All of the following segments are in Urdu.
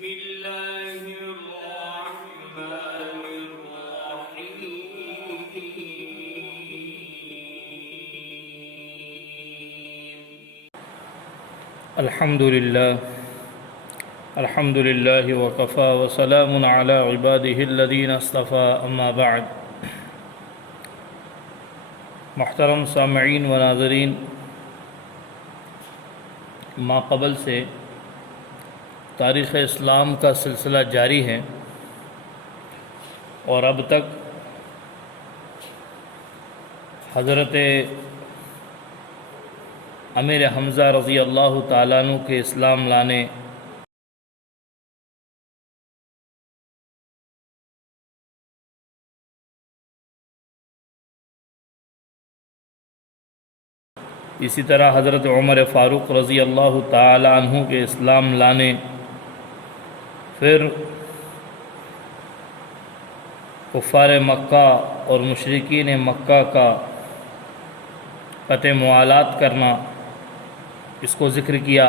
بسم الله الرحمن الرحيم. الحمد لله وكفى وسلام على عباده الذين اصطفى اما بعد. محترم سامعین و ناظرین، ما قبل سے تاریخ اسلام کا سلسلہ جاری ہے اور اب تک حضرت امیر حمزہ رضی اللہ تعالیٰ عنہ کے اسلام لانے، اسی طرح حضرت عمر فاروق رضی اللہ تعالیٰ عنہ کے اسلام لانے، پھر کفار مکہ اور مشرکین مکہ کا قطع موالات کرنا، اس کو ذکر کیا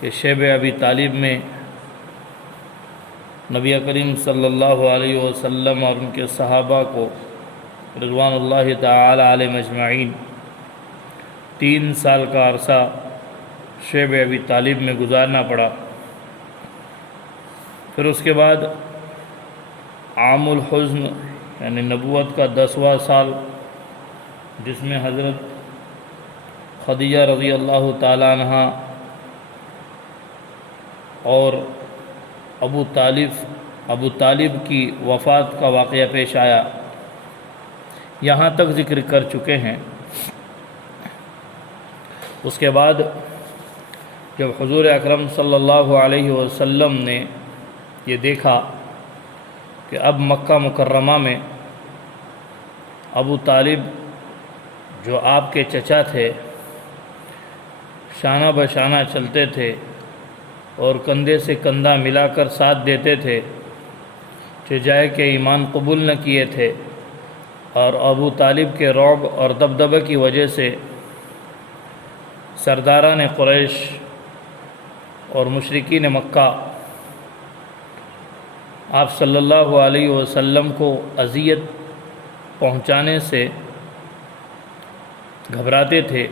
کہ شیب ابی طالب میں نبی کریم صلی اللہ علیہ وسلم اور ان کے صحابہ کو رضوان اللہ تعالی علیہ اجمعین 3 سال کا عرصہ شیب ابی طالب میں گزارنا پڑا۔ پھر اس کے بعد عام الحزن یعنی نبوت کا 10واں سال، جس میں حضرت خدیجہ رضی اللہ تعالی عنہ اور ابو طالب کی وفات کا واقعہ پیش آیا، یہاں تک ذکر کر چکے ہیں۔ اس کے بعد جب حضور اکرم صلی اللہ علیہ وسلم نے یہ دیکھا کہ اب مکہ مکرمہ میں ابو طالب جو آپ کے چچا تھے، شانہ بشانہ چلتے تھے اور کندھے سے کندھا ملا کر ساتھ دیتے تھے، چجائے کہ ایمان قبول نہ کیے تھے، اور ابو طالب کے رعب اور دبدبہ کی وجہ سے سرداران قریش اور مشرکین مکہ آپ صلی اللہ علیہ وسلم کو اذیت پہنچانے سے گھبراتے تھے۔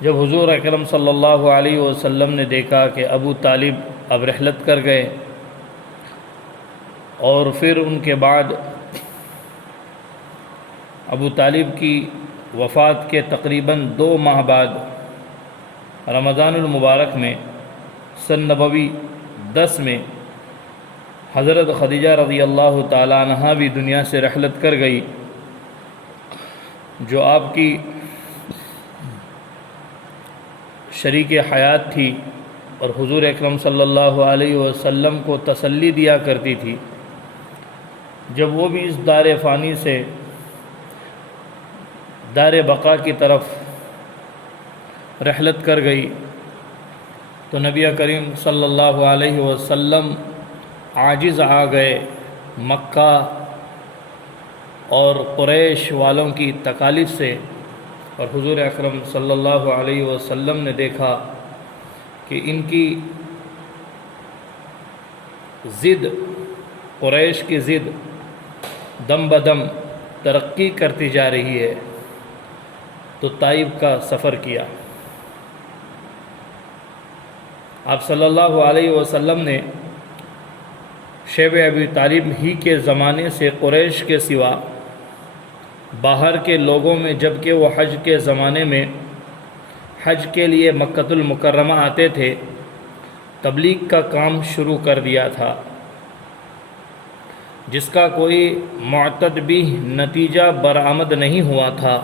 جب حضور اکرم صلی اللہ علیہ وسلم نے دیکھا کہ ابو طالب اب رحلت کر گئے، اور پھر ان کے بعد ابو طالب کی وفات کے تقریباً 2 ماہ بعد رمضان المبارک میں سن نبوی 10 میں حضرت خدیجہ رضی اللہ تعالی عنہ بھی دنیا سے رحلت کر گئی، جو آپ کی شریک حیات تھی اور حضور اکرم صلی اللہ علیہ وسلم کو تسلی دیا کرتی تھی۔ جب وہ بھی اس دار فانی سے دار بقا کی طرف رحلت کر گئی تو نبی کریم صلی اللہ علیہ وسلم عاجز آ گئے مکہ اور قریش والوں کی تکالیف سے، اور حضور اکرم صلی اللہ علیہ وسلم نے دیکھا کہ ان کی ضد، قریش کی ضد دم بدم ترقی کرتی جا رہی ہے، تو طائف کا سفر کیا۔ آپ صلی اللہ علیہ وسلم نے شیب ابی طالب ہی کے زمانے سے قریش کے سوا باہر کے لوگوں میں، جبکہ وہ حج کے زمانے میں حج کے لیے مکۃ المکرمہ آتے تھے، تبلیغ کا کام شروع کر دیا تھا، جس کا کوئی معتد بھی نتیجہ برآمد نہیں ہوا تھا۔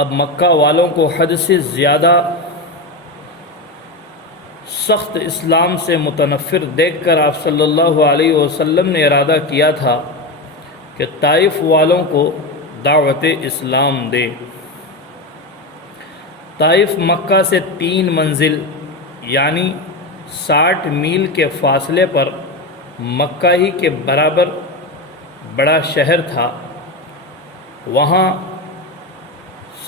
اب مکہ والوں کو حد سے زیادہ سخت اسلام سے متنفر دیکھ کر آپ صلی اللہ علیہ وسلم نے ارادہ کیا تھا کہ طائف والوں کو دعوت اسلام دے۔ طائف مکہ سے 3 منزل یعنی 60 میل کے فاصلے پر مکہ ہی کے برابر بڑا شہر تھا۔ وہاں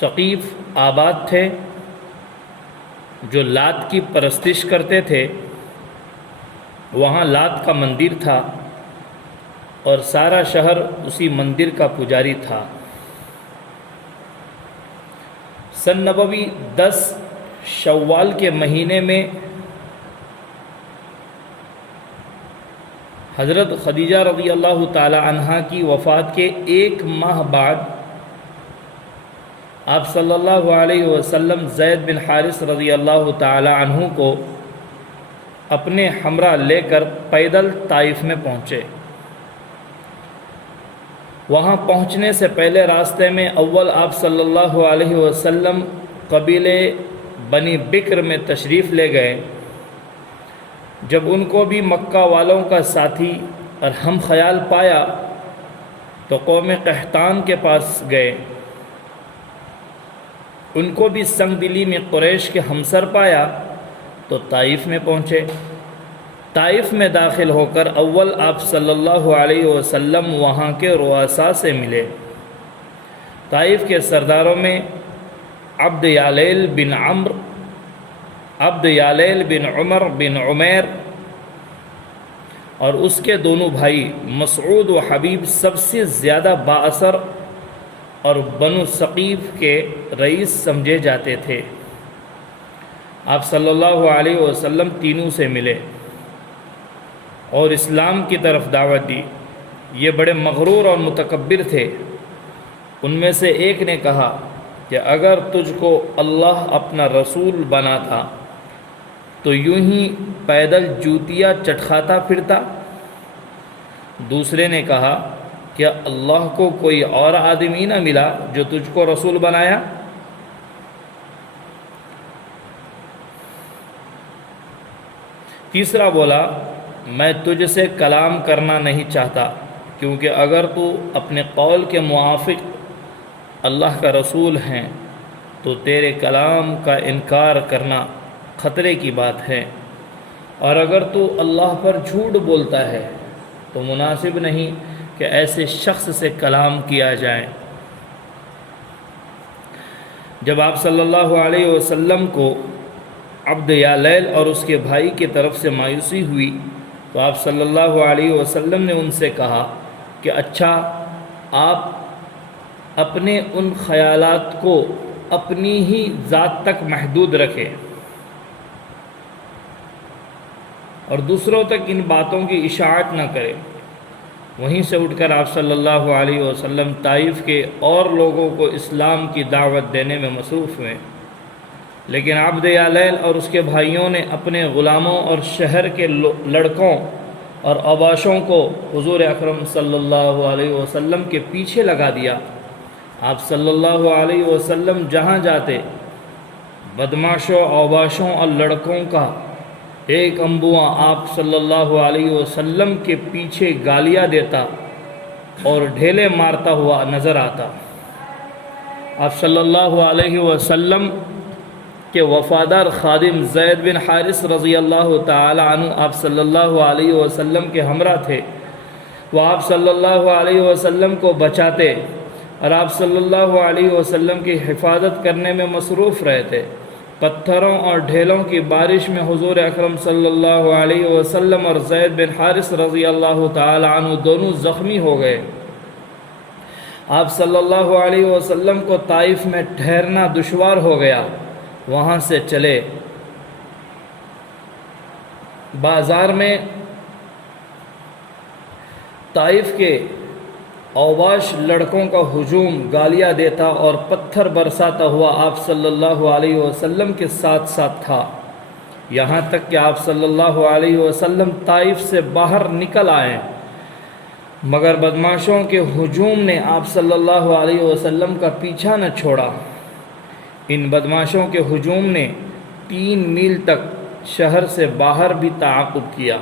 ثقیف آباد تھے، جو لات کی پرستش کرتے تھے وہاں لات کا مندر تھا اور سارا شہر اسی مندر کا پجاری تھا۔ سن نبوی 10 شوال کے مہینے میں حضرت خدیجہ رضی اللہ تعالی عنہا کی وفات کے 1 ماہ بعد آپ صلی اللہ علیہ وسلم زید بن حارث رضی اللہ تعالی عنہ کو اپنے ہمراہ لے کر پیدل طائف میں پہنچے۔ وہاں پہنچنے سے پہلے راستے میں اول آپ صلی اللہ علیہ وسلم قبیلے بنی بکر میں تشریف لے گئے۔ جب ان کو بھی مکہ والوں کا ساتھی اور ہم خیال پایا تو قوم قحطان کے پاس گئے۔ ان کو بھی سنگ دلی میں قریش کے ہمسر پایا تو طائف میں پہنچے۔ طائف میں داخل ہو کر اول آپ صلی اللہ علیہ وسلم وہاں کے رؤساء سے ملے۔ طائف کے سرداروں میں عبد یالیل بن عمر بن عمیر اور اس کے دونوں بھائی مسعود و حبیب سب سے زیادہ بااثر اور بنو ثقیف کے رئیس سمجھے جاتے تھے۔ آپ صلی اللہ علیہ وسلم تینوں سے ملے اور اسلام کی طرف دعوت دی۔ یہ بڑے مغرور اور متکبر تھے۔ ان میں سے ایک نے کہا کہ اگر تجھ کو اللہ اپنا رسول بناتا تو یوں ہی پیدل جوتیاں چٹکھاتا پھرتا۔ دوسرے نے کہا کہ اللہ کو کوئی اور آدمی نہ ملا جو تجھ کو رسول بنایا؟ تیسرا بولا میں تجھ سے کلام کرنا نہیں چاہتا، کیونکہ اگر تو اپنے قول کے موافق اللہ کا رسول ہیں تو تیرے کلام کا انکار کرنا خطرے کی بات ہے، اور اگر تو اللہ پر جھوٹ بولتا ہے تو مناسب نہیں کہ ایسے شخص سے کلام کیا جائے۔ جب آپ صلی اللہ علیہ وسلم کو عبد یالیل اور اس کے بھائی کی طرف سے مایوسی ہوئی تو آپ صلی اللہ علیہ وسلم نے ان سے کہا کہ اچھا، آپ اپنے ان خیالات کو اپنی ہی ذات تک محدود رکھیں اور دوسروں تک ان باتوں کی اشاعت نہ کریں۔ وہیں سے اٹھ کر آپ صلی اللہ علیہ وسلم طائف کے اور لوگوں کو اسلام کی دعوت دینے میں مصروف ہوئے، لیکن عبد یالیل اور اس کے بھائیوں نے اپنے غلاموں اور شہر کے لڑکوں اور اوباشوں کو حضور اکرم صلی اللہ علیہ وسلم کے پیچھے لگا دیا۔ آپ صلی اللہ علیہ وسلم جہاں جاتے بدماشوں، اوباشوں اور لڑکوں کا ایک انبواں آپ صلی اللہ علیہ وسلم کے پیچھے گالیاں دیتا اور ڈھیلے مارتا ہوا نظر آتا۔ آپ صلی اللہ علیہ وسلم کے وفادار خادم زید بن حارث رضی اللہ تعالی عنہ آپ صلی اللہ علیہ وسلم کے ہمراہ تھے۔ وہ آپ صلی اللہ علیہ وسلم کو بچاتے اور آپ صلی اللہ علیہ وسلم کی حفاظت کرنے میں مصروف رہتے۔ پتھروں اور ڈھیلوں کی بارش میں حضور اکرم صلی اللہ علیہ وسلم اور زید بن حارث رضی اللہ تعالی عنہ دونوں زخمی ہو گئے۔ آپ صلی اللہ علیہ وسلم کو طائف میں ٹھہرنا دشوار ہو گیا۔ وہاں سے چلے بازار میں طائف کے اوباش لڑکوں کا ہجوم گالیاں دیتا اور پتھر برساتا ہوا آپ صلی اللہ علیہ وسلم کے ساتھ ساتھ تھا، یہاں تک کہ آپ صلی اللہ علیہ وسلم طائف سے باہر نکل آئے، مگر بدماشوں کے ہجوم نے آپ صلی اللہ علیہ وسلم کا پیچھا نہ چھوڑا۔ ان بدماشوں کے ہجوم نے 3 میل تک شہر سے باہر بھی تعاقب کیا۔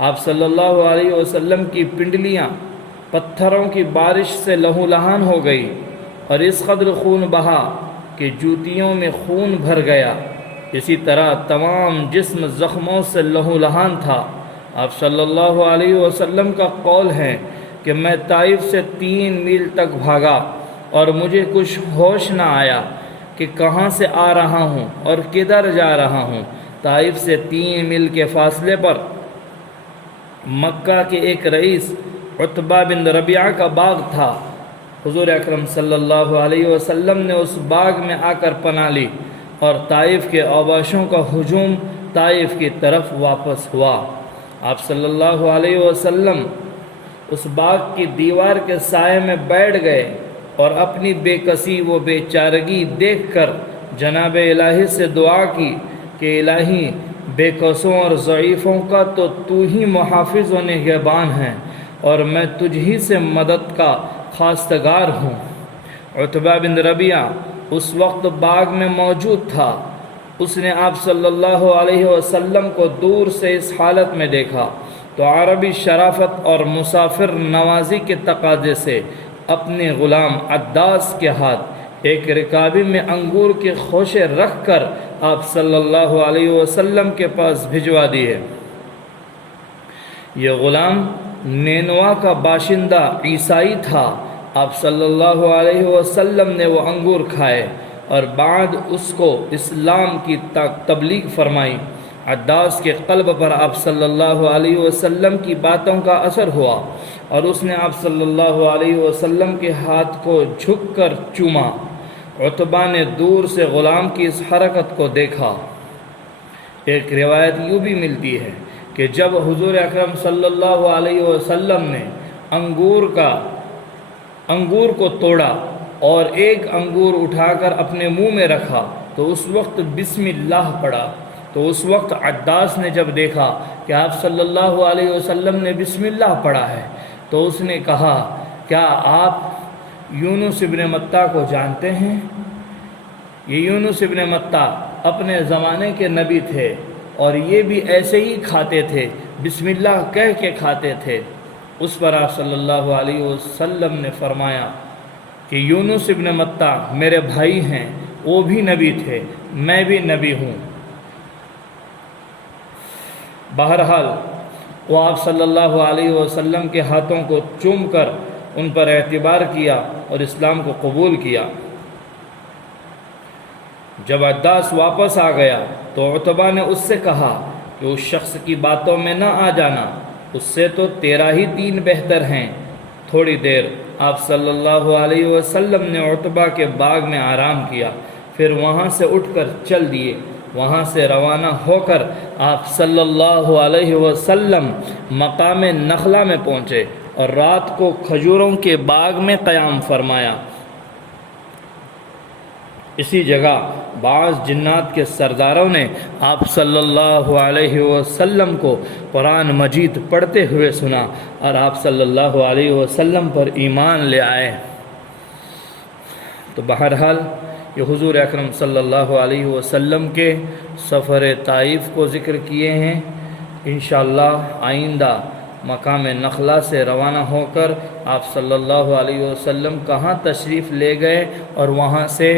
آپ صلی اللہ علیہ وسلم کی پنڈلیاں پتھروں کی بارش سے لہو لہان ہو گئی اور اس قدر خون بہا کہ جوتیوں میں خون بھر گیا۔ اسی طرح تمام جسم زخموں سے لہو لہان تھا۔ آپ صلی اللہ علیہ وسلم کا قول ہے کہ میں طائف سے 3 میل تک بھاگا اور مجھے کچھ ہوش نہ آیا کہ کہاں سے آ رہا ہوں اور کدھر جا رہا ہوں۔ طائف سے 3 میل کے فاصلے پر مکہ کے ایک رئیس عتبہ بن ربیعہ کا باغ تھا۔ حضور اکرم صلی اللہ علیہ وسلم نے اس باغ میں آ کر پناہ لی اور طائف کے اوباشوں کا ہجوم طائف کی طرف واپس ہوا۔ آپ صلی اللہ علیہ وسلم اس باغ کی دیوار کے سائے میں بیٹھ گئے اور اپنی بے کسی و بے چارگی دیکھ کر جناب الہی سے دعا کی کہ الہی بے کسوں اور ضعیفوں کا تو ہی محافظ و نگہبان ہے اور میں تجھ ہی سے مدد کا خواستگار ہوں۔ عتبہ بن ربیعہ اس وقت باغ میں موجود تھا۔ اس نے آپ صلی اللہ علیہ وسلم کو دور سے اس حالت میں دیکھا تو عربی شرافت اور مسافر نوازی کے تقاضے سے اپنے غلام عداس کے ہاتھ ایک رکابی میں انگور کے خوشے رکھ کر آپ صلی اللہ علیہ وسلم کے پاس بھجوا دیے۔ یہ غلام نینوا کا باشندہ عیسائی تھا۔ آپ صلی اللہ علیہ وسلم نے وہ انگور کھائے اور بعد اس کو اسلام کی تبلیغ فرمائی۔ عداس کے قلب پر آپ صلی اللہ علیہ وسلم کی باتوں کا اثر ہوا اور اس نے آپ صلی اللہ علیہ وسلم کے ہاتھ کو جھک کر چوما۔ عتبہ نے دور سے غلام کی اس حرکت کو دیکھا۔ ایک روایت یوں بھی ملتی ہے کہ جب حضور اکرم صلی اللہ علیہ وسلم نے انگور کو توڑا اور ایک انگور اٹھا کر اپنے منہ میں رکھا تو اس وقت بسم اللہ پڑھا۔ تو اس وقت عداس نے جب دیکھا کہ آپ صلی اللہ علیہ وسلم نے بسم اللہ پڑھا ہے تو اس نے کہا کیا آپ یونس ابن متیٰ کو جانتے ہیں؟ یہ یونس ابن متیٰ اپنے زمانے کے نبی تھے اور یہ بھی ایسے ہی کھاتے تھے، بسم اللہ کہہ کے کھاتے تھے۔ اس پر آپ صلی اللہ علیہ وسلم نے فرمایا کہ یونس ابن متیٰ میرے بھائی ہیں، وہ بھی نبی تھے، میں بھی نبی ہوں۔ بہرحال وہ آپ صلی اللہ علیہ وسلم کے ہاتھوں کو چوم کر ان پر اعتبار کیا اور اسلام کو قبول کیا۔ جب عداس واپس آ گیا تو عتبہ نے اس سے کہا کہ اس شخص کی باتوں میں نہ آ جانا، اس سے تو تیرا ہی دین بہتر ہیں۔ تھوڑی دیر آپ صلی اللہ علیہ وسلم نے عتبہ کے باغ میں آرام کیا، پھر وہاں سے اٹھ کر چل دیے۔ وہاں سے روانہ ہو کر آپ صلی اللہ علیہ وسلم مقام نخلا میں پہنچے اور رات کو کھجوروں کے باغ میں قیام فرمایا۔ اسی جگہ بعض جنات کے سرداروں نے آپ صلی اللہ علیہ وسلم کو قرآن مجید پڑھتے ہوئے سنا اور آپ صلی اللہ علیہ وسلم پر ایمان لے آئے۔ تو بہرحال یہ حضور اکرم صلی اللہ علیہ وسلم کے سفر طائف کو ذکر کیے ہیں۔ انشاءاللہ آئندہ مقام نخلا سے روانہ ہو کر آپ صلی اللہ علیہ وسلم کہاں تشریف لے گئے اور وہاں سے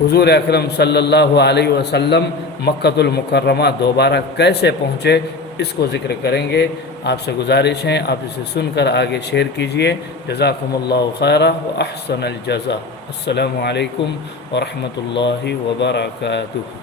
حضور اکرم صلی اللہ علیہ وسلم مکۃ المکرمہ دوبارہ کیسے پہنچے اس کو ذکر کریں گے۔ آپ سے گزارش ہے آپ اسے سن کر آگے شیئر کیجئے۔ جزاکم اللہ خیرا و احسن الجزا۔ السلام علیکم ورحمۃ اللہ وبرکاتہ۔